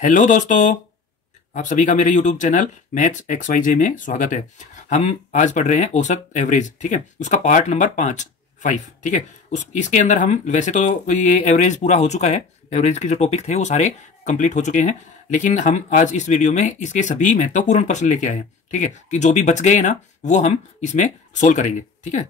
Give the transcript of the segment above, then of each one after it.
Hello दोस्तों, आप सभी का मेरे YouTube channel maths X Y Z में स्वागत है। हम आज पढ़ रहे हैं औसत एवरेज, ठीक है। उसका पार्ट नंबर 5, ठीक है। इसके अंदर हम वैसे तो ये एवरेज पूरा हो चुका है, एवरेज के जो टॉपिक थे वो सारे कंप्लीट हो चुके हैं, लेकिन हम आज इस वीडियो में इसके सभी महत्वपूर्ण प्रश्न लेके आए हैं, ठीक है, कि जो भी बच गए ना वो हम इसमें सोल्व करेंगे, ठीक है।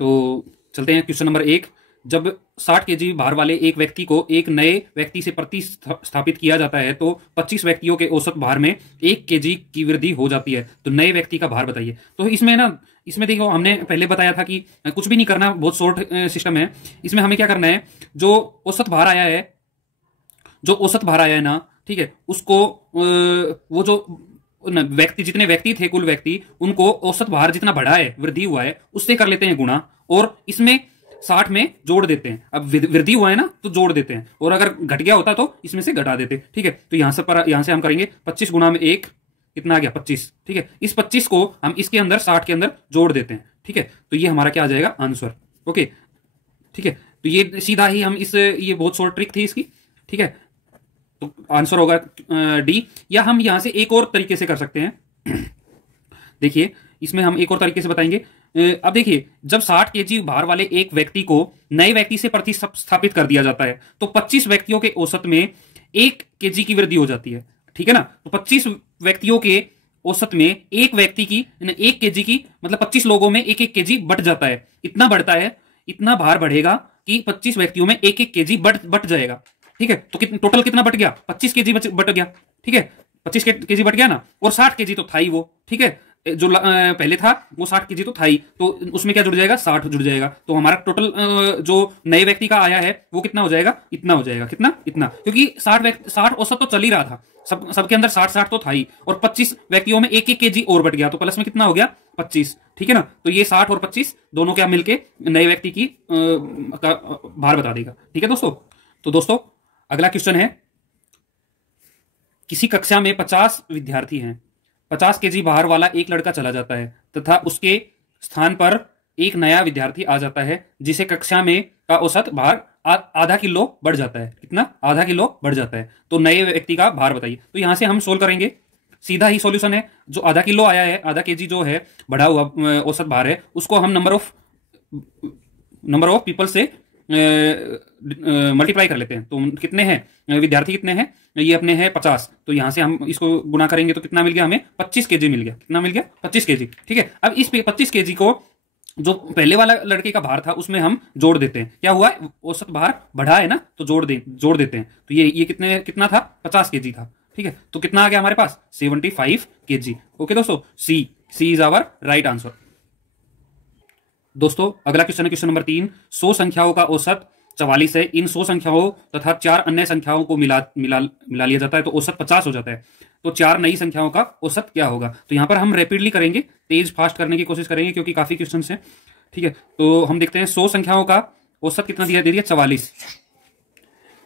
तो चलते हैं क्वेश्चन नंबर 1। जब 60 केजी भार वाले एक व्यक्ति को एक नए व्यक्ति से प्रतिस्थापित किया जाता है तो 25 व्यक्तियों के औसत भार में 1 केजी की वृद्धि हो जाती है, तो नए व्यक्ति का भार बताइए। तो इसमें देखो, हमने पहले बताया था कि कुछ भी नहीं करना, बहुत शॉर्ट सिस्टम है। इसमें हमें क्या करना है, जो औसत भार आया है ना, ठीक है, उसको वो जो व्यक्ति, जितने व्यक्ति थे, कुल व्यक्ति, उनको औसत भार जितना बढ़ा है, वृद्धि हुआ है, उससे कर लेते हैं गुणा, और इसमें 60 में जोड़ देते हैं। अब वृद्धि हुआ है ना तो जोड़ देते हैं, और अगर घट गया होता तो इसमें से घटा देते, ठीक है। तो यहां से हम करेंगे 25 गुणा में 1, कितना आ गया 25, ठीक है। इस 25 को हम इसके अंदर 60 के अंदर जोड़ देते हैं, ठीक है। तो ये हमारा क्या आ जाएगा, आंसर। ओके, ठीक है। तो ये सीधा ही हम ये बहुत शॉर्ट ट्रिक थी इसकी, ठीक है। तो आंसर होगा डी। या हम यहां से एक और तरीके से कर सकते हैं। देखिए, इसमें हम एक और तरीके से बताएंगे। अब देखिए, जब 60 केजी भार वाले एक व्यक्ति को नए व्यक्ति से प्रतिस्थापित कर दिया जाता है तो 25 व्यक्तियों के औसत में 1 केजी की वृद्धि हो जाती है, ठीक है ना। तो 25 व्यक्तियों के औसत में एक व्यक्ति की 1 केजी की, मतलब 25 लोगों में 1-1 केजी बढ़ जाता है। इतना बढ़ता है, इतना भार बढ़ेगा कि 25 व्यक्तियों में 1-1 केजी बढ़ जाएगा, ठीक है। तो टोटल कितना बढ़ गया, 25 केजी बढ़ गया, ठीक है। 25 केजी बढ़ गया ना, और 60 केजी तो था ही वो, ठीक है। जो पहले था वो 60 केजी तो था ही, तो उसमें क्या जुड़ जाएगा, 60 जुड़ जाएगा। तो हमारा टोटल जो नए व्यक्ति का आया है वो कितना हो जाएगा, इतना हो जाएगा। कितना, इतना, क्योंकि 60 औसत तो चल ही रहा था, सबके अंदर 60 तो था ही, और 25 व्यक्तियों में 1-1 केजी और बढ़ गया, तो प्लस में कितना हो गया, 25, ठीक है ना। तो ये 60 और 25 दोनों क्या मिलके नए व्यक्ति की का भार बता देगा, ठीक है दोस्तों। तो दोस्तों, अगला क्वेश्चन है, किसी कक्षा में 50 विद्यार्थी हैं, 50 केजी भार वाला एक लड़का चला जाता है तथा उसके स्थान पर एक नया विद्यार्थी आ जाता है जिसे कक्षा में का औसत भार आधा किलो बढ़ जाता है। कितना, आधा किलो बढ़ जाता है। तो नए व्यक्ति का भार बताइए। तो यहां से हम सोल्व करेंगे, सीधा ही सॉल्यूशन है। जो आधा किलो आया है, आधा केजी जो है बढ़ा हुआ औसत भार है, उसको हम नंबर ऑफ पीपल से मल्टीप्लाई कर लेते हैं। तो कितने हैं विद्यार्थी, कितने हैं, ये अपने हैं 50। तो यहां से हम इसको गुना करेंगे तो कितना मिल गया, हमें 25 केजी मिल गया। कितना मिल गया, 25 केजी, ठीक है। अब इस 25 केजी को जो पहले वाला लड़के का भार था उसमें हम जोड़ देते हैं। क्या हुआ, औसत भार बढ़ा है ना, तो जोड़ देते हैं। तो ये कितना था, 50 केजी था, ठीक है। तो कितना आ गया हमारे पास, 75 केजी। ओके दोस्तों, सी इज आवर राइट आंसर। दोस्तों, अगला क्वेश्चन है क्वेश्चन नंबर 3। 100 संख्याओं का औसत 44 है। इन 100 संख्याओं तथा 4 अन्य संख्याओं को मिला लिया जाता है तो औसत 50 हो जाता है। तो 4 नई संख्याओं का औसत क्या होगा। तो यहां पर हम रैपिडली करेंगे, तेज फास्ट करने की कोशिश करेंगे, क्योंकि काफी क्वेश्चन हैं, ठीक है। तो हम देखते हैं 100 संख्याओं का औसत कितना दे दिया 44,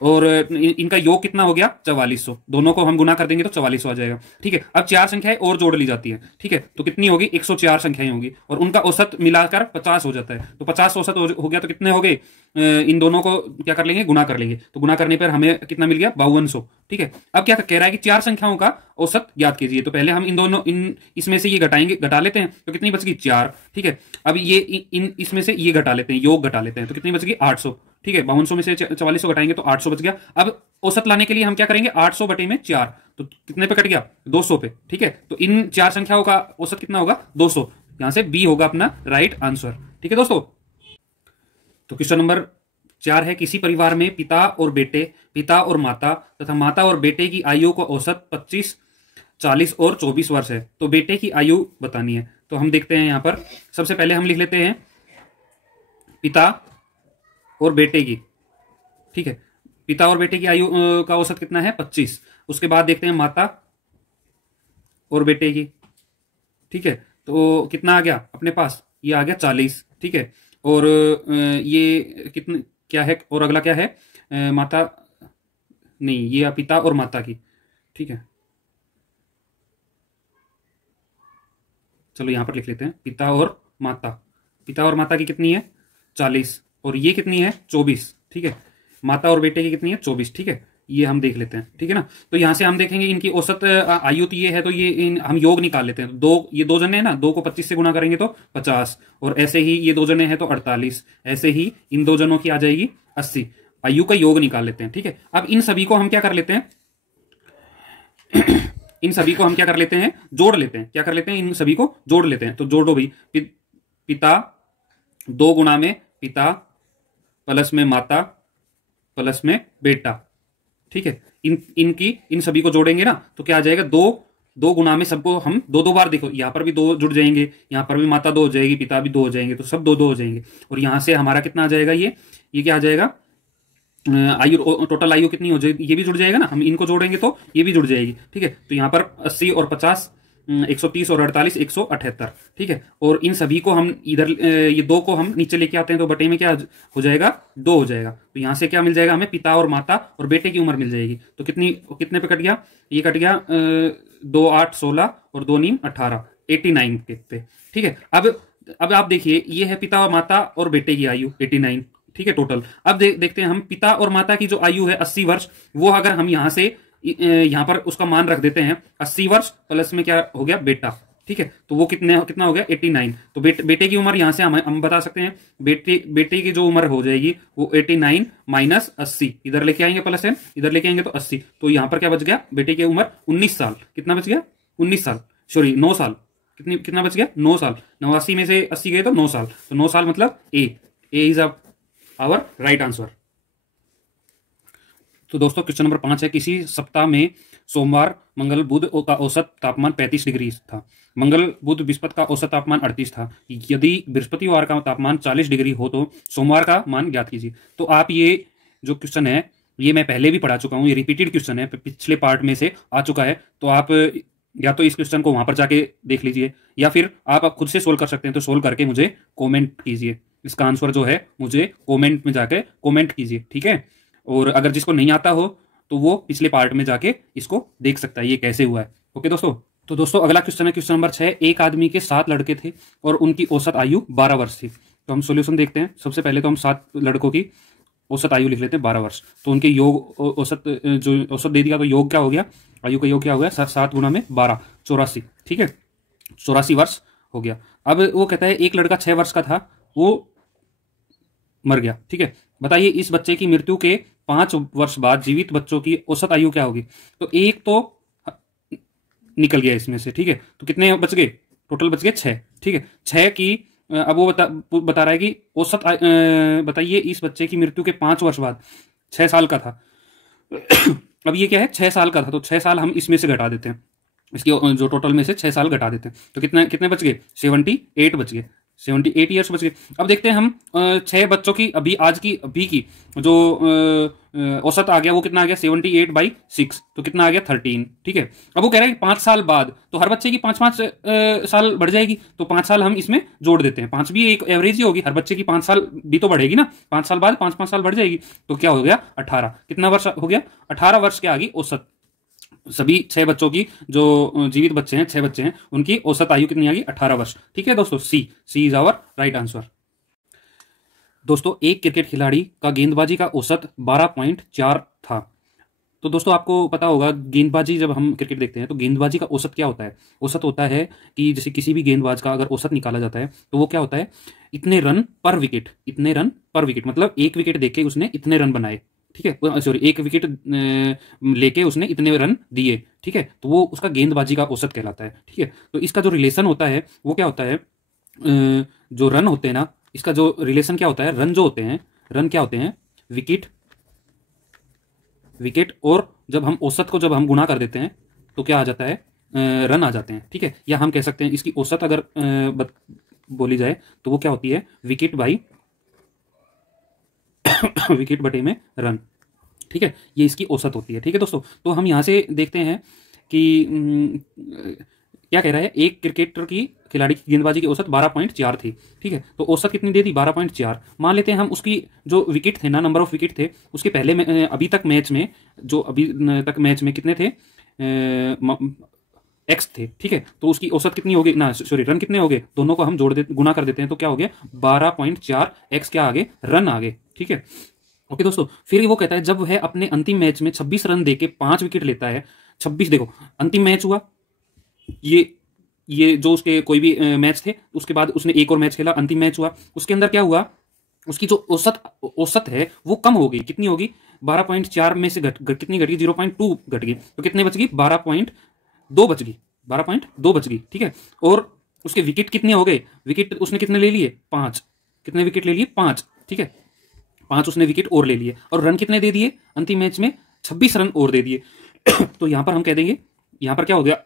और इनका योग कितना हो गया 4400। दोनों को हम गुना कर देंगे तो 4400 आ जाएगा, ठीक है। अब 4 संख्याएं और जोड़ ली जाती है, ठीक है। तो कितनी होगी, 104 संख्याएं होगी, और उनका औसत मिलाकर 50 हो जाता है। तो 50 औसत हो गया, तो कितने हो गए, इन दोनों को क्या कर लेंगे, गुना कर लेंगे। तो गुना करने पर हमें कितना मिल गया, 5200, ठीक है। अब क्या कह रहा है कि 4 संख्याओं का औसत ज्ञात कीजिए। तो पहले हम इसमें से ये घटा लेते हैं, तो कितनी बच गई, 4, ठीक है। अब ये इसमें से ये घटा लेते हैं, योग घटा लेते हैं, तो कितनी बच गई, 800, ठीक है। 5200 में से 4400 घटाएंगे तो 800 बच गया। अब औसत लाने के लिए हम क्या करेंगे, 800 बटे में 4, तो कितने पे कट गया, 200 पे, ठीक है। तो इन 4 संख्याओं का औसत कितना होगा, 200। यहां से बी होगा अपना राइट आंसर, ठीक है दोस्तों। तो क्वेश्चन नंबर 4 है, किसी परिवार में पिता और माता तथा माता और बेटे की आयु को औसत 25, 40 और 24 वर्ष है। तो बेटे की आयु बतानी है। तो हम देखते हैं, यहां पर सबसे पहले हम लिख लेते हैं पिता और बेटे की, ठीक है। पिता और बेटे की आयु का औसत कितना है, 25। उसके बाद देखते हैं माता और बेटे की, ठीक है। तो कितना आ गया अपने पास, ये आ गया 40, ठीक है। और ये कितने, क्या है, और अगला क्या है, माता नहीं, ये पिता और माता की, ठीक है। चलो यहां पर लिख लेते हैं पिता और माता की कितनी है, 40, और ये कितनी है, 24, ठीक है। माता और बेटे की कितनी है, 24, ठीक है। ये हम देख लेते हैं, ठीक है ना। तो यहां से हम देखेंगे इनकी औसत आयु तो ये है, तो ये हम योग निकाल लेते हैं। तो दो, ये दो जने हैं ना, 2 को 25 से गुना करेंगे तो 50, और ऐसे ही ये 2 जने हैं तो 48, ऐसे ही इन 2 जनों की आ जाएगी 80। आयु का योग निकाल लेते हैं, ठीक है। अब इन सभी को हम क्या कर लेते हैं इन सभी को हम क्या कर लेते हैं, जोड़ लेते हैं। क्या कर लेते हैं, इन सभी को जोड़ लेते हैं। तो जोड़ो भाई, पिता 2 गुना में पिता प्लस में माता प्लस में बेटा, ठीक है। इन सभी को जोड़ेंगे ना तो क्या आ जाएगा, 2 गुना में सबको हम 2 बार, देखो यहां पर भी 2 जुड़ जाएंगे, यहां पर भी माता 2 हो जाएगी, पिता भी 2 हो जाएंगे, तो सब 2 हो जाएंगे। और यहां से हमारा कितना आ जाएगा, ये क्या आ जाएगा, आयु, टोटल आयु कितनी हो जाएगी, ये भी जुड़ जाएगा ना, हम इनको जोड़ेंगे तो ये भी जुड़ जाएगी, ठीक है। तो यहाँ पर 80 और 50, 130 और 48, 178, ठीक है। और इन सभी को हम इधर, ये 2 को हम नीचे लेके आते हैं तो बटे में क्या हो जाएगा, 2 हो जाएगा। तो यहां से क्या मिल जाएगा हमें, पिता और माता और बेटे की उम्र मिल जाएगी। तो कितने पे कट गया, ये कट गया 2 8 16 और 2 9 18, 89 पे, ठीक है। अब आप देखिए, ये है पिता और माता और बेटे की आयु 89, ठीक है, टोटल। अब देखते हैं हम पिता और माता की जो आयु है 80 वर्ष, वो अगर हम यहां से यहां पर उसका मान रख देते हैं 80 वर्ष प्लस में क्या हो गया, बेटा, ठीक है। तो वो कितना हो गया, 89। तो बेटे की उम्र यहां से हम बता सकते हैं, बेटे की जो उम्र हो जाएगी वो 89 माइनस 80, इधर लेके आएंगे प्लस है, इधर लेके आएंगे तो 80। तो यहां पर क्या बच गया, बेटे की उम्र 19 साल। कितना बच गया, 19 साल, सॉरी 9 साल। कितना बच गया, 9 साल। 89 में से 80 गए तो 9 साल, तो 9 साल मतलब ए इज आवर राइट आंसर। तो दोस्तों क्वेश्चन नंबर 5 है, किसी सप्ताह में सोमवार मंगल बुध का औसत तापमान 35 डिग्री था, मंगल बुध बृहस्पति का औसत तापमान 38 था। यदि बृहस्पतिवार का तापमान 40 डिग्री हो तो सोमवार का मान ज्ञात कीजिए। तो आप ये जो क्वेश्चन है, ये मैं पहले भी पढ़ा चुका हूँ, ये रिपीटेड क्वेश्चन है, पिछले पार्ट में से आ चुका है। तो आप या तो इस क्वेश्चन को वहां पर जाके देख लीजिए, या फिर आप खुद से सोल्व कर सकते हैं। तो सोल्व करके मुझे कॉमेंट कीजिए, इसका आंसर जो है मुझे कमेंट में जाके कमेंट कीजिए, ठीक है। और अगर जिसको नहीं आता हो तो वो पिछले पार्ट में जाके इसको देख सकता है, ये कैसे हुआ है। ओके दोस्तों। तो दोस्तों अगला क्वेश्चन है, क्वेश्चन नंबर 6, एक आदमी के 7 लड़के थे और उनकी औसत आयु 12 वर्ष थी। तो हम सोल्यूशन देखते हैं। सबसे पहले तो हम 7 लड़कों की औसत आयु लिख लेते हैं 12 वर्ष। तो उनके योग औसत, जो औसत दे दिया, तो योग क्या हो गया, आयु का योग क्या हो गया, 7 गुना में 12, 84, ठीक है, 84 वर्ष हो गया। अब वो कहता है एक लड़का 6 वर्ष का था, वो मर गया, ठीक है। बताइए इस बच्चे की मृत्यु के 5 वर्ष बाद जीवित बच्चों की औसत आयु क्या होगी। तो एक तो निकल गया इसमें से, ठीक है। तो कितने बच गए, टोटल बच गए 6, ठीक है। 6 की अब वो बता रहा है कि औसत बताइए इस बच्चे की मृत्यु के 5 वर्ष बाद, 6 साल का था अब ये क्या है, 6 साल का था, तो 6 साल हम इसमें से घटा देते हैं, इसकी जो टोटल में से 6 साल घटा देते हैं। तो कितने बच गए, 78 बच गए, 78 ईयर्स बच गए। अब देखते हैं हम 6 बच्चों की आज की जो औसत आ गया, वो कितना आ गया, 78/6, तो कितना आ गया 13, ठीक है। अब वो कह रहा है कि 5 साल बाद, तो हर बच्चे की 5-5 साल बढ़ जाएगी, तो 5 साल हम इसमें जोड़ देते हैं। 5 भी एक एवरेज ही होगी, हर बच्चे की 5 साल भी तो बढ़ेगी ना, 5 साल बाद 5-5 साल बढ़ जाएगी, तो क्या हो गया 18। कितना वर्ष हो गया, 18 वर्ष के आगे औसत सभी 6 बच्चों की, जो जीवित बच्चे हैं 6 बच्चे हैं, उनकी औसत आयु कितनी आ गई, 18 वर्ष, ठीक है दोस्तों। सी इज आवर राइट आंसर। दोस्तों एक क्रिकेट खिलाड़ी का गेंदबाजी का औसत 12.4 था। तो दोस्तों आपको पता होगा, गेंदबाजी जब हम क्रिकेट देखते हैं तो गेंदबाजी का औसत क्या होता है, औसत होता है कि जैसे किसी भी गेंदबाज का अगर औसत निकाला जाता है तो वो क्या होता है, इतने रन पर विकेट, इतने रन पर विकेट, मतलब एक विकेट देके उसने इतने रन बनाए, ठीक है, सॉरी एक विकेट लेके उसने इतने रन दिए, ठीक है, तो वो उसका गेंदबाजी का औसत कहलाता है, ठीक है। तो इसका जो रिलेशन होता है वो क्या होता है, जो रन होते हैं ना, इसका जो रिलेशन क्या होता है, रन जो होते हैं, रन क्या होते हैं, विकेट और जब हम औसत को जब हम गुणा कर देते हैं तो क्या आ जाता है, रन आ जाते हैं, ठीक है। या हम कह सकते हैं इसकी औसत अगर बोली जाए तो वो क्या होती है, विकेट बटे में रन, ठीक है, ये इसकी औसत होती है, ठीक है दोस्तों। तो हम यहां से देखते हैं कि क्या कह रहा है, एक क्रिकेटर की खिलाड़ी की गेंदबाजी की औसत 12.4 थी, ठीक है। तो औसत कितनी दे दी, 12.4। मान लेते हैं हम उसकी जो विकेट थे ना, नंबर ऑफ विकेट थे उसके पहले में, अभी तक मैच में कितने थे, एक्स थे, ठीक है। तो उसकी औसत कितनी होगी ना, सॉरी रन कितने हो गए, दोनों को हम गुणा कर देते हैं, तो क्या हो गया 12.4 एक्स क्या आगे, रन आगे, ठीक है। ओके दोस्तों, फिर वो कहता है जब वह अपने अंतिम मैच में 26 रन देके 5 विकेट लेता है। 26, देखो अंतिम मैच हुआ, ये जो उसके कोई भी मैच थे, उसके बाद उसने एक और मैच खेला, अंतिम मैच हुआ, उसके अंदर क्या हुआ, उसकी जो औसत है वो कम हो गई। कितनी होगी? 12.4 में से कितनी घट गई? 0.2 घट गई। तो कितने बच गई? 12.2 बच गई। 12.2 बच गई, ठीक है। और उसके विकेट कितने हो गए? विकेट उसने कितने ले लिए? 5। कितने विकेट ले लिए? 5, ठीक है। 5 उसने विकेट और ले लिए। और रन कितने दे दिए अंतिम मैच में? 26 रन और दे दिए। तो यहां पर हम कह देंगे, यहां पर क्या हो गया?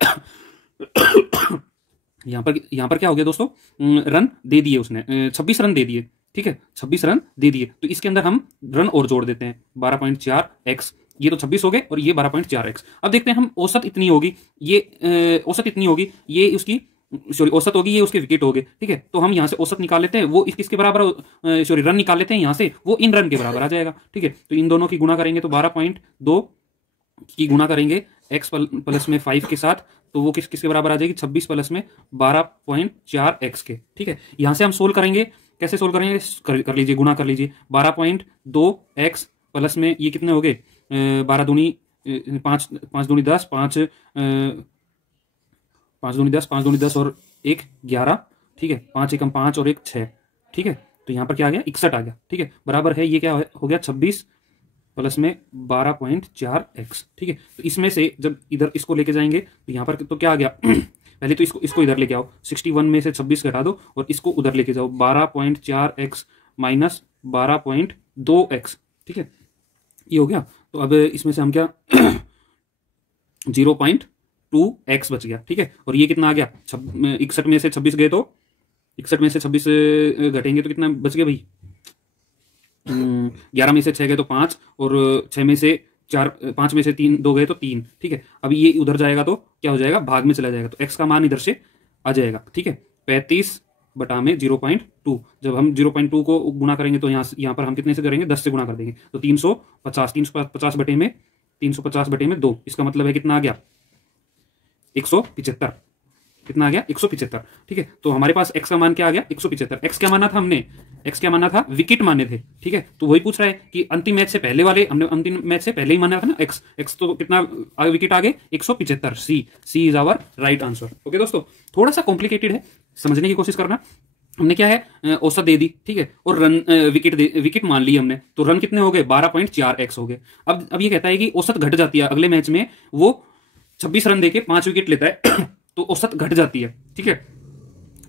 यहां पर क्या हो गया दोस्तों? रन दे दिए उसने, 26 रन दे दिए, ठीक है। 26 रन दे दिए, तो इसके अंदर हम रन और जोड़ देते हैं, 12.4x। ये तो 26 हो गए और ये 12.4x। अब देखते हैं हम, औसत इतनी होगी, ये औसत इतनी होगी, ये उसकी सॉरी औसत होगी, ये उसके विकेट हो गए, ठीक है। तो हम यहां से औसत निकाल लेते हैं, वो किसके बराबर, सॉरी रन निकाल लेते हैं यहां से, वो इन रन के बराबर आ जाएगा, ठीक है। तो इन दोनों की गुणा करेंगे तो 12.2 की गुणा करेंगे x प्लस में 5 के साथ, तो वो किसके बराबर आ जाएगी? 26 प्लस में 12.4x के, ठीक है। यहां से हम सोल्व करेंगे, कैसे सोल्व करेंगे? कर लीजिए, गुणा कर लीजिए। 12.2x प्लस में ये कितने हो गए? 12 दूनी 5, 5 दूनी 10, 5 दूनी 10, 5 दूनी 10 और 1 11, ठीक है। 5 एकम 5 और 1 6, ठीक है। तो यहाँ पर क्या आ गया? 61 आ गया, ठीक है। बराबर है, ये क्या हो गया? 26 प्लस में 12.4x, ठीक है। तो इसमें से जब इधर इसको लेके जाएंगे तो यहाँ पर तो क्या आ गया? पहले तो इसको इधर लेके आओ, 61 में से 26 घटा दो और इसको उधर लेके जाओ, 12.4x माइनस 12.2x, ठीक है। ये हो गया। तो अब इसमें से हम क्या 0.2x बच गया, ठीक है। और ये कितना आ गया? 61 में से 26 गए तो 61 में से 26 घटेंगे तो कितना बच गया भाई? 11 में से 6 गए तो 5 और 6 में से 4, 5 में से 3 2 गए तो 3, ठीक है। अब ये उधर जाएगा तो क्या हो जाएगा? भाग में चला जाएगा, तो x का मान इधर से आ जाएगा, ठीक है। 35 बटा में 0.2, जब हम 0.2 को गुणा करेंगे तो यहाँ पर हम कितने से करेंगे? 10 से गुणा कर देंगे, तो 350 बटे में 350 बटे में 2, इसका मतलब है कितना आ गया? 175। कितना आ गया? 175, ठीक है। तो हमारे पास x का मान क्या आ गया? 175। x क्या माना था हमने? x क्या माना था? विकेट माने थे, ठीक है। तो वही पूछ रहा है कि अंतिम मैच से पहले वाले, हमने अंतिम मैच से पहले ही माना था ना x तो कितना विकेट आ गए? 175। C is our right answer. Okay दोस्तों, थोड़ा सा कॉम्प्लिकेटेड है, समझने की कोशिश करना। हमने क्या है, औसत दे दी, ठीक है, और रन विकेट मान ली हमने, तो रन कितने हो गए? 12.4x हो गए। अब ये कहता है कि औसत घट जाती है, अगले मैच में वो 26 रन देके 5 विकेट लेता है तो औसत घट जाती है, ठीक है।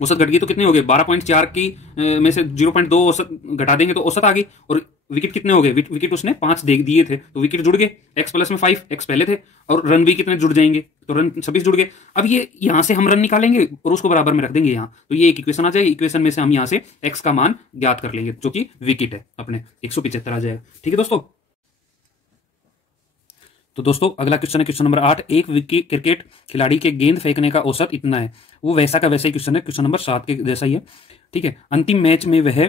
औसत घट गई तो कितने हो गए? 12.4 की में से 0.2 औसत घटा देंगे तो औसत आ गई। और विकेट कितने हो गए? विकेट उसने 5 दिए थे तो विकेट जुड़ गए, x प्लस में 5, x पहले थे, और रन भी कितने जुड़ जाएंगे? तो रन 26 जुड़ गए। अब ये यहां से हम रन निकालेंगे और उसको बराबर में रख देंगे यहाँ, तो ये एक इक्वेशन आ जाएगी। इक्वेशन में से हम यहाँ से x का मान ज्ञात कर लेंगे, जो कि विकेट है अपने, 175 आ जाएगा, ठीक है दोस्तों। तो दोस्तों अगला क्वेश्चन है क्वेश्चन नंबर 8। एक विकेट क्रिकेट खिलाड़ी के गेंद फेंकने का औसत इतना है। वो वैसा का वैसा ही क्वेश्चन है, क्वेश्चन नंबर 7 के जैसा ही है, ठीक है। अंतिम मैच में वह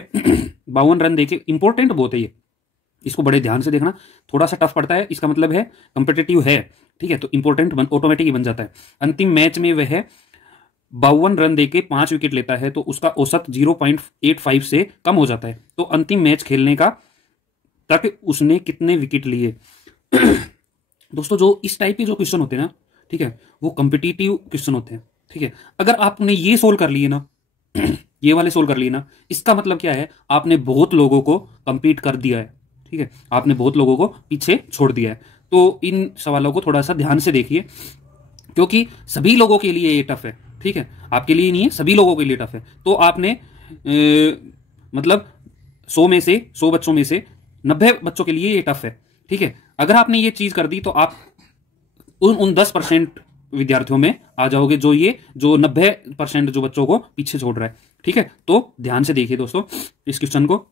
52 रन देके, इंपॉर्टेंट बहुत है ये, इसको बड़े ध्यान से देखना, थोड़ा सा टफ पड़ता है, इसका मतलब है कंपिटेटिव है, ठीक है। तो इंपॉर्टेंट ऑटोमेटिक ही बन जाता है। अंतिम मैच में वह 52 रन देके 5 विकेट लेता है तो उसका औसत 0.85 से कम हो जाता है। तो अंतिम मैच खेलने का तक उसने कितने विकेट लिए? दोस्तों जो इस टाइप के जो क्वेश्चन होते हैं ना, ठीक है, वो कॉम्पिटिटिव क्वेश्चन होते हैं, ठीक है। अगर आपने ये सोल्व कर लिए ना ये वाले सोल्व कर लिए ना, इसका मतलब क्या है? आपने बहुत लोगों को कंपीट कर दिया है, ठीक है, आपने बहुत लोगों को पीछे छोड़ दिया है। तो इन सवालों को थोड़ा सा ध्यान से देखिए, क्योंकि सभी लोगों के लिए ये टफ है, ठीक है, आपके लिए नहीं है, सभी लोगों के लिए टफ है। तो आपने मतलब 100 बच्चों में से 90 बच्चों के लिए ये टफ है, ठीक है। अगर आपने ये चीज कर दी तो आप उन 10% विद्यार्थियों में आ जाओगे जो 90% जो बच्चों को पीछे छोड़ रहा है, ठीक है। तो ध्यान से देखिए दोस्तों इस क्वेश्चन को,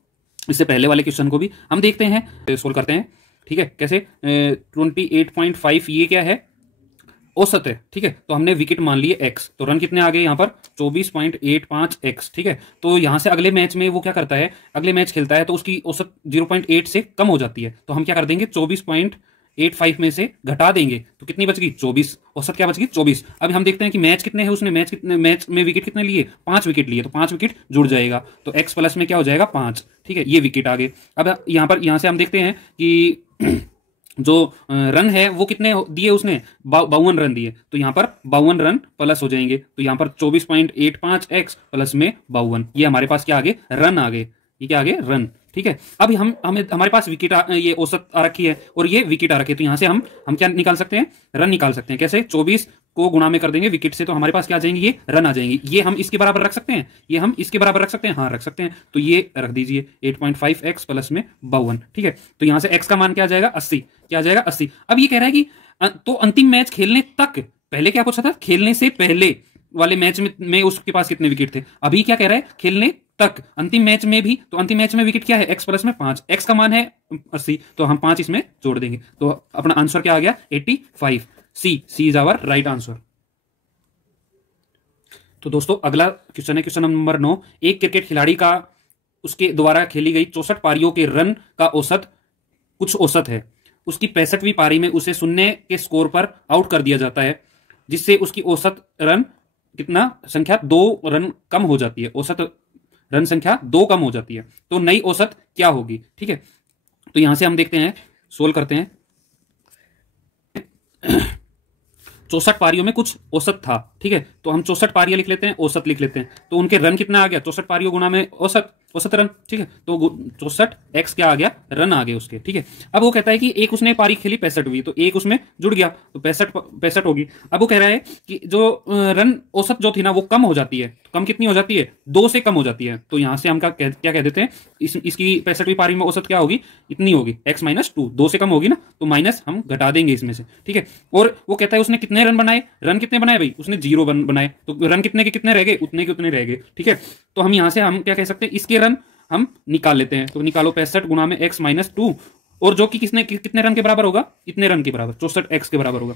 इससे पहले वाले क्वेश्चन को भी हम देखते हैं, सोल्व करते हैं, ठीक है। कैसे? 28.5 ये क्या है? औसत है, ठीक है। तो हमने विकेट मान लिए x, तो रन कितने आ गए यहाँ पर? 24.85x, ठीक है। तो यहां से अगले मैच में वो क्या करता है? अगले मैच खेलता है तो उसकी औसत 0.8 से कम हो जाती है, तो हम क्या कर देंगे? 24.85 में से घटा देंगे तो कितनी बच गई? 24। औसत क्या बच गई? 24। अब हम देखते हैं कि मैच कितने हैं, उसने मैच में विकेट कितने लिए? 5 विकेट लिए, तो 5 विकेट जुड़ जाएगा, तो x प्लस में क्या हो जाएगा? 5, ठीक है। ठीक है, ये विकेट आ गए। अब यहां से हम देखते हैं कि जो रन है वो कितने दिए उसने, 52 रन दिए, तो यहां पर 52 रन प्लस हो जाएंगे, तो यहां पर 24.85x प्लस में 52, ये हमारे पास क्या आगे, रन आ गए, ये क्या आगे, रन। ठीक है, अब हमें हमारे पास विकेट ये औसत आ रखी है और ये विकेट आ रखी है, तो यहां से हम क्या निकाल सकते हैं, रन निकाल सकते हैं। कैसे, 24 को गुणा में कर देंगे विकेट से, तो हमारे पास क्या आ जाएंगे, ये रन आ जाएंगे। ये हम इसके बराबर रख सकते हैं, ये हम इसके बराबर रख सकते हैं, हाँ रख सकते हैं, तो ये रख दीजिए 8.5x प्लस में 52। ठीक है, तो यहां से x का मान क्या आ जाएगा, 80, क्या आ जाएगा, 80। अब ये कह रहा है कि तो अंतिम मैच खेलने तक, पहले क्या पूछा था, खेलने से पहले वाले मैच में उसके पास कितने विकेट थे, अभी क्या कह रहा है, खेलने तक, अंतिम मैच में भी, तो अंतिम मैच में विकेट क्या है, x प्लस में 5, x का मान है 80, तो हम 5 इसमें जोड़ देंगे, तो अपना आंसर क्या आ गया, 85। सी इज आवर राइट आंसर। तो दोस्तों अगला क्वेश्चन है क्वेश्चन नंबर 9। एक क्रिकेट खिलाड़ी का उसके द्वारा खेली गई 64 पारियों के रन का औसत कुछ औसत है, उसकी 65वीं पारी में उसे 0 के स्कोर पर आउट कर दिया जाता है, जिससे उसकी औसत रन कितना संख्या 2 रन कम हो जाती है, औसत रन संख्या 2 कम हो जाती है, तो नई औसत क्या होगी। ठीक है, तो यहां से हम देखते हैं, सोल्व करते हैं। 64 पारियों में कुछ औसत था, ठीक है, तो हम 64 पारियां लिख लेते हैं, औसत लिख लेते हैं, तो उनके रन कितना आ गया, 64 पारियों गुना में औसत रन। ठीक है, तो 64x क्या आ गया, रन आ गए उसके। ठीक है, अब वो कहता है कि एक उसने पारी खेली 65वीं, तो एक उसमें जुड़ गया, तो 65 होगी। अब वो कह रहा है कि जो रन औसत जो थी ना वो कम हो जाती है, तो कम कितनी हो जाती है, 2 से कम हो जाती है, तो यहां से हम क्या कह देते हैं, इसकी 65वीं पारी में औसत क्या होगी, इतनी होगी, x-2, 2 से कम होगी ना, तो माइनस हम घटा देंगे इसमें से। ठीक है, और वो कहता है उसने कितने रन बनाए, रन कितने बनाए भाई, उसने 0 रन बनाए, तो रन कितने के कितने रह गए, उतने के उतने रह गए। ठीक है, तो हम यहां से हम क्या कह सकते हैं, इसके रन हम निकाल लेते हैं, तो निकालो 65 गुना में x-2, और जो कि कितने रन के बराबर होगा, इतने रन के बराबर, 64x के बराबर होगा,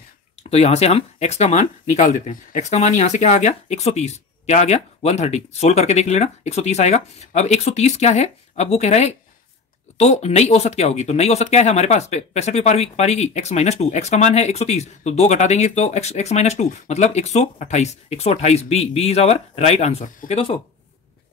तो यहां से हम x का मान निकाल देते हैं। x का मान यहां से क्या आ गया, 130, क्या आ गया, 130, सोल्व करके देख लेना, 130 आएगा। अब 130 क्या है, अब वो कह रहा है तो नई औसत क्या होगी, तो नई औसत क्या है हमारे पास, 65वीं पारी की x-2, x का मान है 130, तो 2 घटा देंगे तो x-2 मतलब 128 B is our right answer. Okay दोस्तों,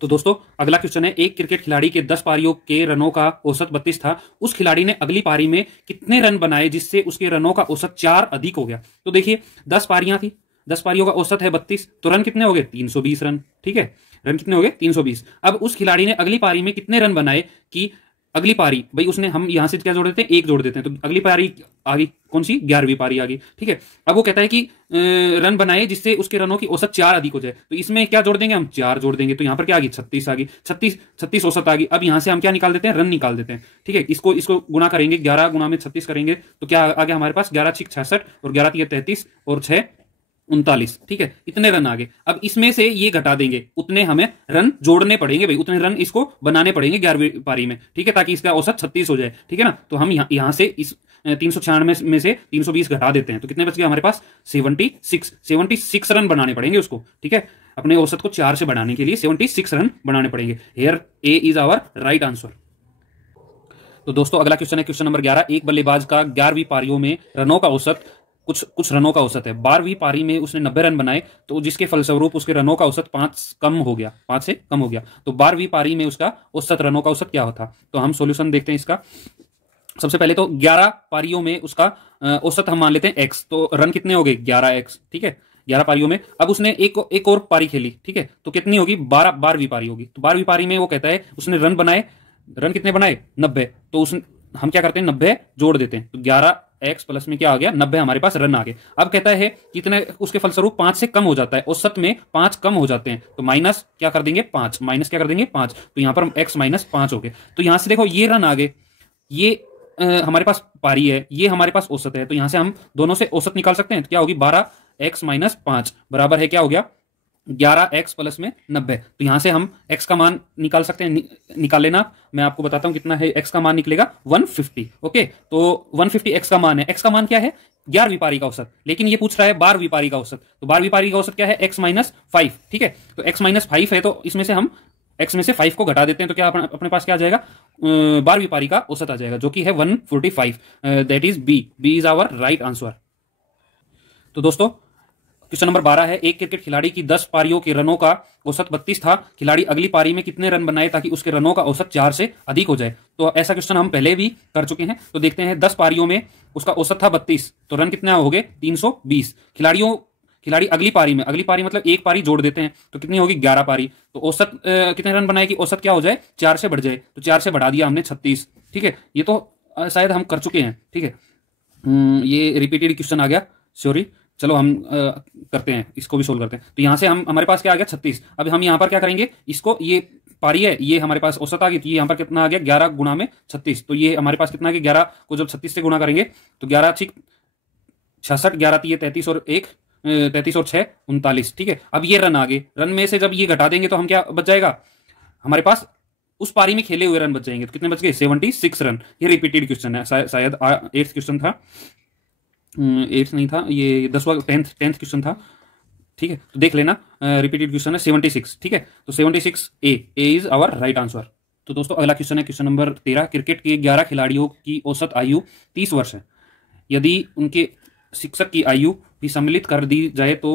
तो दोस्तों अगला क्वेश्चन है, एक क्रिकेट खिलाड़ी के 10 पारियों के रनों का औसत 32 था, उस खिलाड़ी ने अगली पारी में कितने रन बनाए जिससे उसके रनों का औसत 4 अधिक हो गया। तो देखिए 10 पारियां थी, 10 पारियों का औसत है 32, तो रन कितने हो गए, 320 रन। ठीक है, रन कितने हो गए, 320। अब उस खिलाड़ी ने अगली पारी में कितने रन बनाए कि अगली पारी, भाई उसने, हम यहां से क्या जोड़ देते हैं, 1 जोड़ देते हैं, तो अगली पारी आ गई कौन सी, 11वीं पारी आ गई। ठीक है, अब वो कहता है कि रन बनाए जिससे उसके रनों की औसत 4 अधिक हो जाए, तो इसमें क्या जोड़ देंगे, हम 4 जोड़ देंगे, तो यहां पर क्या आ गई, 36 आ गई, 36 औसत आ गई। अब यहां से हम क्या निकाल देते हैं, रन निकाल देते हैं। ठीक है, इसको गुना करेंगे, 11 गुना में 36 करेंगे, तो क्या आ गया हमारे पास, 11×6 66 और 11×3 33 और 6 39। ठीक है, इतने रन आ गए। अब इसमें से ये घटा देंगे, उतने हमें रन जोड़ने पड़ेंगे भाई, उतने रन इसको बनाने पड़ेंगे 11वीं पारी में। ठीक है, ताकि इसका औसत 36 हो जाए। ठीक है ना, तो हम यहां से इस 396 में से 320 घटा देते हैं, तो कितने बच गए हमारे पास, 76 रन बनाने पड़ेंगे उसको। ठीक है, अपने औसत को 4 से बढ़ाने के लिए 76 रन बनाने पड़ेंगे। Here A is our right answer. तो दोस्तों अगला क्वेश्चन है क्वेश्चन नंबर 11। एक बल्लेबाज का 11वीं पारियों में रनों का औसत कुछ रनों का औसत है, 12वीं पारी में उसने 90 रन बनाए, तो जिसके फलस्वरूप उसके रनों का औसत 5 से कम हो गया, तो 12वीं पारी में उसका औसत रनों का औसत क्या होता। तो हम सॉल्यूशन देखते हैं इसका। सबसे पहले तो 11 पारियों में उसका औसत हम मान लेते हैं x, तो रन कितने हो गए, 11x। ठीक है, 11 पारियों में, अब उसने एक और पारी खेली। ठीक है, तो कितनी होगी, 12वीं पारी होगी, तो 12वीं पारी में वो कहता है उसने रन बनाए, रन कितने बनाए, 90, तो हम क्या करते हैं, 90 जोड़ देते हैं, तो 11x प्लस में क्या आ गया, 90 हमारे पास रन आ गए। अब कहता है कितने, उसके फलस्वरूप 5 से कम हो जाता है, औसत में 5 कम हो जाते हैं, तो माइनस क्या कर देंगे, 5, तो यहां पर x-5 हो गए। तो यहां से देखो ये रन आ गए, ये हमारे पास पारी है, ये हमारे पास औसत है, तो यहां से हम दोनों से औसत निकाल सकते हैं, तो क्या होगी, 12x-5 बराबर है क्या हो गया, 11x प्लस में 90। तो यहां से हम x का मान निकाल सकते हैं, निकाल लेना, मैं आपको बताता हूं कितना है, x का मान निकलेगा 150। ओके, तो 150 x का मान है, x का मान क्या है, 11वीं पारी का औसत, लेकिन ये पूछ रहा है 12वीं पारी का औसत, तो 12वीं पारी का औसत क्या है, x-5। ठीक है, तो x-5 है, तो इसमें से हम x में से 5 को घटा देते हैं, तो क्या अपने पास क्या आ जाएगा, 12वीं पारी का औसत आ जाएगा, जो कि है 145। That is B is our right answer. तो दोस्तों क्वेश्चन नंबर 12 है, एक क्रिकेट खिलाड़ी की 10 पारियों के रनों का औसत 32 था। खिलाड़ी अगली पारी में कितने रन बनाए ताकि उसके रनों का औसत 4 से अधिक हो जाए। तो ऐसा क्वेश्चन हम पहले भी कर चुके हैं। तो देखते हैं, 10 पारियों में उसका औसत था 32, तो रन कितना हो गए 320। खिलाड़ी अगली पारी मतलब एक पारी जोड़ देते हैं तो कितनी होगी 11 पारी, तो औसत कितने रन बनाएगी, औसत क्या हो जाए 4 से बढ़ जाए, तो 4 से बढ़ा दिया हमने 36। ठीक है, ये तो शायद हम कर चुके हैं। ठीक है, ये रिपीटेड क्वेश्चन आ गया, सॉरी। चलो हम करते हैं, इसको भी सोल्व करते हैं। तो यहां से हम हमारे पास क्या आ गया 36। अब हम यहां पर क्या करेंगे, इसको ये पारी है, ये हमारे पास औसत आ गई, तो ये यहां पर कितना आ गया 11 गुणा में 36। तो ये हमारे पास कितना आ गया, 11 को जब 36 से गुणा करेंगे तो 11 6 66, 11 3 33 और 1 33 और 6 39। ठीक है, अब ये रन आ गए, रन में से जब ये घटा देंगे तो हम क्या बच जाएगा, हमारे पास उस पारी में खेले हुए रन बच जाएंगे। तो कितने बच गए 76 रन। ये रिपीटेड क्वेश्चन है, शायद 8th क्वेश्चन था, 8th नहीं था, ये 10वां 10th क्वेश्चन था। ठीक है, तो देख लेना, रिपीटेड क्वेश्चन है 76। ठीक है, तो 76 ए इज आवर राइट आंसर। तो दोस्तों अगला क्वेश्चन है क्वेश्चन नंबर 13। क्रिकेट के 11 खिलाड़ियों की औसत आयु 30 वर्ष है। यदि उनके शिक्षक की आयु भी सम्मिलित कर दी जाए तो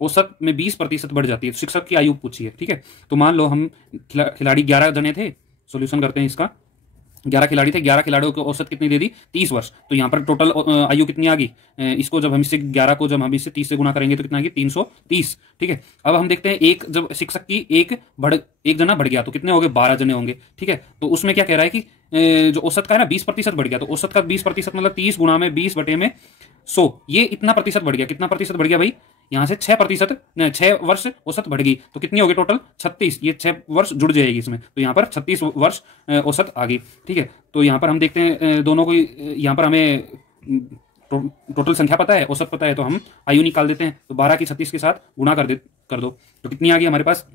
औसत में 20% बढ़ जाती है। शिक्षक की आयु पूछी है। ठीक है, तो मान लो हम खिलाड़ी 11 जने थे, सॉल्यूशन करते हैं इसका। 11 खिलाड़ी थे, 11 खिलाड़ियों को औसत कितनी दे दी 30 वर्ष। तो यहाँ पर टोटल आयु कितनी आ गई, इसको जब हम इससे 11 को जब हम इससे 30 से गुणा करेंगे तो कितना आ गई 330। ठीक है, अब हम देखते हैं, एक जब शिक्षक की एक जना बढ़ गया तो कितने होंगे 12 जने होंगे। ठीक है, तो उसमें क्या कह रहा है कि जो औसत का है ना 20% बढ़ गया, तो औसत का 20% मतलब 30 गुणा में 20 बटे में 100, ये इतना प्रतिशत बढ़ गया। कितना प्रतिशत बढ़ गया भाई, यहां से 6%, 6 वर्ष औसत बढ़ गई, तो कितनी होगी टोटल 36। ये 6 वर्ष जुड़ जाएगी इसमें, तो यहाँ पर 36 वर्ष औसत आ गई। ठीक है, तो यहाँ पर हम देखते हैं दोनों को, यहाँ पर हमें टोटल संख्या पता है, औसत पता है, तो हम आयु निकाल देते हैं। तो 12 की 36 के साथ गुणा कर दो, तो कितनी आ गई हमारे पास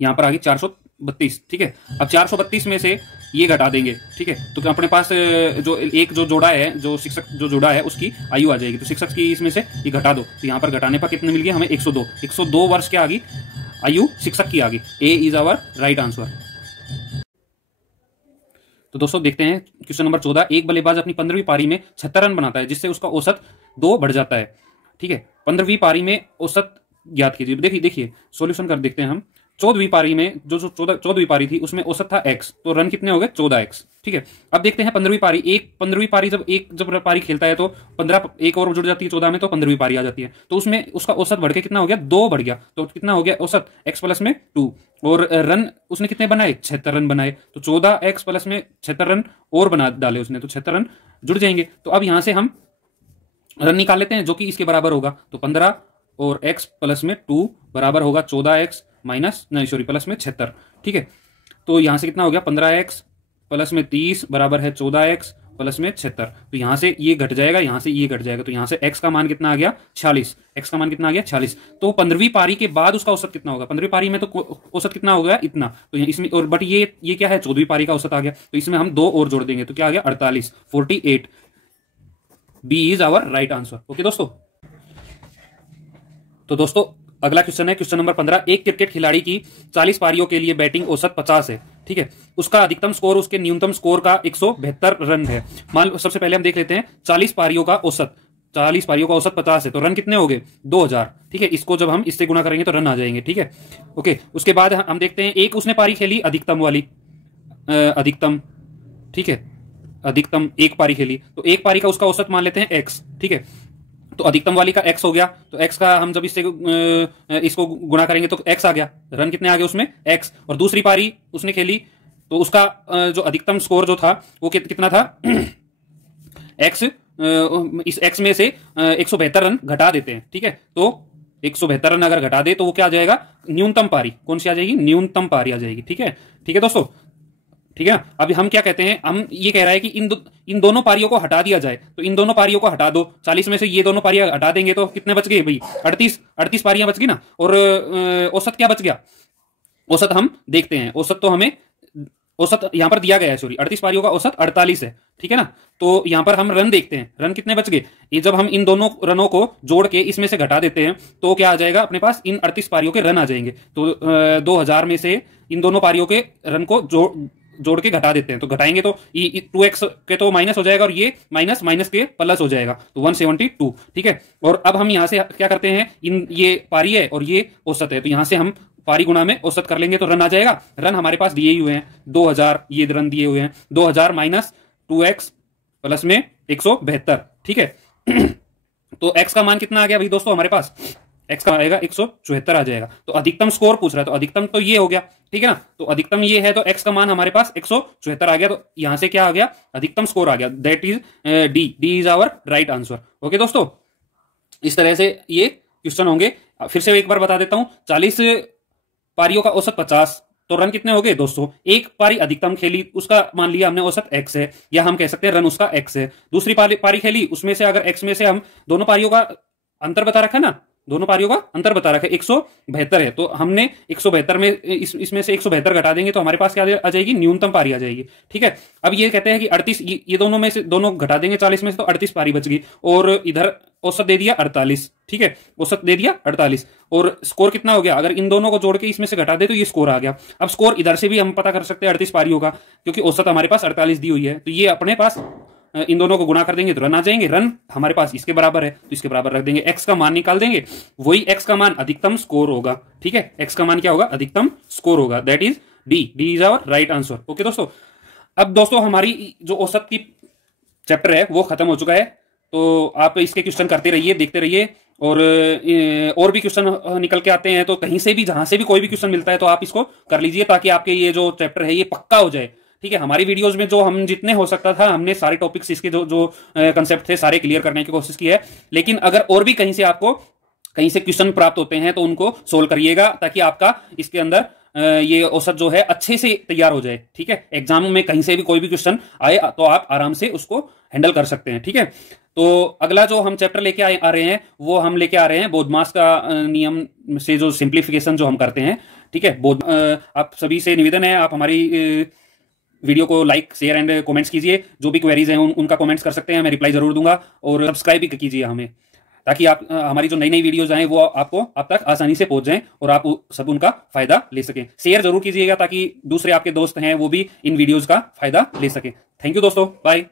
यहाँ पर आ गई 432। ठीक है, अब 432 में से ये घटा देंगे। ठीक है, तो अपने पास जो जोड़ा है, जो शिक्षक जो जोड़ा है उसकी आयु आ जाएगी। तो शिक्षक की इसमें से ये घटा दो, तो यहाँ पर घटाने पर कितने मिल गए हमें 102 वर्ष क्या आ गई आयु शिक्षक की आ गई। ए इज आवर राइट आंसर। तो दोस्तों देखते हैं क्वेश्चन नंबर 14। एक बल्लेबाज अपनी 15वीं पारी में 76 रन बनाता है, जिससे उसका औसत 2 बढ़ जाता है। ठीक है, 15वीं पारी में औसत ज्ञात कीजिए। देखिए सॉल्यूशन कर देखते हैं हम। 14वीं पारी में जो 14वीं पारी थी उसमें औसत था x, तो रन कितने हो गए 14x। ठीक है, अब देखते हैं 15वीं पारी। 15वीं पारी जब पारी खेलता है तो 15 एक और जुड़ जाती है 14 में, तो 15वीं पारी आ जाती है। तो उसमें उसका औसत बढ़ के कितना हो गया 2 बढ़ गया, तो कितना हो गया औसत x प्लस में 2, और रन उसने कितने बनाए 76 रन बनाए, तो 14x प्लस में 76 रन और बना डाले उसने, तो 76 रन जुड़ जाएंगे। तो अब यहां से हम रन निकाल लेते हैं जो कि इसके बराबर होगा। तो 15 और x प्लस में 2 बराबर होगा 14x प्लस में 76। ठीक है, तो यहां से कितना हो गया 15x प्लस में 30 बराबर है 14x प्लस में 76। तो यहां से ये घट जाएगा, यहां से ये घट जाएगा, तो यहां से x का मान कितना आ गया 46। x का मान कितना आ गया 46। तो 15वीं पारी के बाद उसका औसत कितना होगा, 15वीं पारी में तो औसत कितना हो गया इतना, तो इसमें और बट ये क्या है 14वीं पारी का औसत आ गया, तो इसमें हम 2 और जोड़ देंगे, तो क्या आ गया 48, 48। B is our right answer. Okay दोस्तों, तो दोस्तों अगला क्वेश्चन है क्वेश्चन नंबर 15। एक क्रिकेट खिलाड़ी की 40 पारियों के लिए बैटिंग औसत 50 है। ठीक है, उसका अधिकतम स्कोर उसके न्यूनतम स्कोर का 172 रन है। मान लो सबसे पहले हम देख लेते हैं 40 पारियों का औसत 50 है, तो रन कितने हो गए 2000। ठीक है, इसको जब हम इससे गुणा करेंगे तो रन आ जाएंगे। ठीक है, ओके, उसके बाद हम देखते हैं एक उसने पारी खेली अधिकतम वाली, अधिकतम। ठीक है, अधिकतम एक पारी खेली, तो एक पारी का उसका औसत मान लेते हैं x। ठीक है, तो अधिकतम वाली का x हो गया, तो x का हम जब इसको गुणा करेंगे तो x आ गया, रन कितने आ गए उसमें x। और दूसरी पारी उसने खेली तो उसका जो अधिकतम स्कोर जो था वो कितना था x, इस x में से 172 रन घटा देते हैं। ठीक है, तो 172 रन अगर घटा दे तो वो क्या आ जाएगा न्यूनतम पारी, कौन सी आ जाएगी न्यूनतम पारी आ जाएगी। ठीक है दोस्तों, ठीक है। अभी हम क्या कहते हैं, हम ये कह रहा है कि इन दोनों पारियों को हटा दिया जाए, तो इन दोनों पारियों को हटा दो। 40 में से ये दोनों पारियां हटा देंगे तो कितने बच गए भाई 38 पारियां बच गई ना। और औसत क्या बच गया, औसत हम देखते हैं, औसत तो हमें औसत यहां पर दिया गया है, सॉरी 38 पारियों का औसत 48 है। ठीक है ना, तो यहां पर हम रन देखते हैं, रन कितने बच गए। ये जब हम इन दोनों रनों को जोड़ के इसमें से घटा देते हैं तो क्या आ जाएगा अपने पास इन 38 पारियों के रन आ जाएंगे। तो 2000 में से इन दोनों पारियों के रन को जोड़ के घटा देते हैं, तो घटाएंगे तो 2x के तो माइनस हो जाएगा और ये माइनस माइनस के प्लस हो जाएगा, तो 172। ठीक है, और अब हम यहां से क्या करते हैं, ये पारी है और ये औसत है, तो यहां से हम पारी गुणा में औसत कर लेंगे तो रन आ जाएगा। रन हमारे पास दिए ही हुए हैं 2000, ये रन दिए हुए हैं 2000 माइनस 2x प्लस में 172। ठीक है तो x का मान कितना आ गया भाई दोस्तों हमारे पास, x का आएगा 174 आ जाएगा। तो अधिकतम स्कोर पूछ रहा है, तो अधिकतम तो ये हो गया, ठीक है ना, तो अधिकतम ये है, तो x का मान हमारे पास 174 आ गया, तो यहां से क्या आ गया, अधिकतम स्कोर आ गया, that is D is our right answer. Okay दोस्तों, इस तरह से ये क्वेश्चन होंगे। फिर से एक बार बता देता हूं, 40 पारियों का औसत 50, तो रन कितने हो गए 200। एक पारी अधिकतम खेली, उसका मान लिया हमने औसत x है, या हम कह सकते हैं रन उसका x है। दूसरी पारी खेली, उसमें से अगर x में से हम दोनों पारियों का अंतर बता रखा है ना, दोनों पारियों का अंतर बता रखा है 172 है, तो हमने 172 में इसमें से 172 घटा देंगे तो हमारे पास क्या आ जाएगी, न्यूनतम पारी आ जाएगी। ठीक है, अब ये कहते हैं कि 38, ये दोनों में से दोनों घटा देंगे 40 में से, तो 38 पारी बच गई, और इधर औसत दे दिया 48। ठीक है, औसत दे दिया 48, और स्कोर कितना हो गया, अगर इन दोनों को जोड़ के इसमें से घटा दे तो ये स्कोर आ गया। अब स्कोर इधर से भी हम पता कर सकते हैं 38 पारियों का, क्योंकि औसत हमारे पास 48 दी हुई है, तो ये अपने पास इन दोनों को गुणा कर देंगे तो रन आ जाएंगे। रन हमारे पास इसके बराबर है, तो इसके बराबर रख देंगे, एक्स का मान निकाल देंगे, वही एक्स का मान अधिकतम स्कोर होगा। ठीक है, एक्स का मान क्या होगा, अधिकतम स्कोर होगा, that is D is our right answer. Okay दोस्तों, अब दोस्तों हमारी जो औसत की चैप्टर है वो खत्म हो चुका है, तो आप इसके क्वेश्चन करते रहिए, देखते रहिए, और भी क्वेश्चन निकल के आते हैं, तो कहीं से भी, जहां से भी कोई भी क्वेश्चन मिलता है तो आप इसको कर लीजिए, ताकि आपके ये जो चैप्टर है ये पक्का हो जाए। ठीक है, हमारी वीडियोस में जो हम जितने हो सकता था हमने सारे टॉपिक्स इसके जो कंसेप्ट थे सारे क्लियर करने की कोशिश की है, लेकिन अगर और भी कहीं से आपको कहीं से क्वेश्चन प्राप्त होते हैं तो उनको सोल्व करिएगा, ताकि आपका इसके अंदर ये औसत जो है अच्छे से तैयार हो जाए। ठीक है, एग्जाम में कहीं से भी कोई भी क्वेश्चन आए तो आप आराम से उसको हैंडल कर सकते हैं। ठीक है, तो अगला जो हम चैप्टर लेके आ रहे हैं वो हम लेके आ रहे हैं बोधमास का नियम से जो सिंप्लीफिकेशन जो हम करते हैं। ठीक है, आप सभी से निवेदन है, आप हमारी वीडियो को लाइक, शेयर एंड कमेंट्स कीजिए, जो भी क्वेरीज हैं उनका कमेंट्स कर सकते हैं, मैं रिप्लाई जरूर दूंगा, और सब्सक्राइब भी कीजिए हमें, ताकि आप हमारी जो नई नई वीडियोज आए वो आपको आप तक आसानी से पहुंच जाएं और आप सब उनका फायदा ले सकें। शेयर जरूर कीजिएगा ताकि दूसरे आपके दोस्त हैं वो भी इन वीडियोज का फायदा ले सकें। थैंक यू दोस्तों, बाय।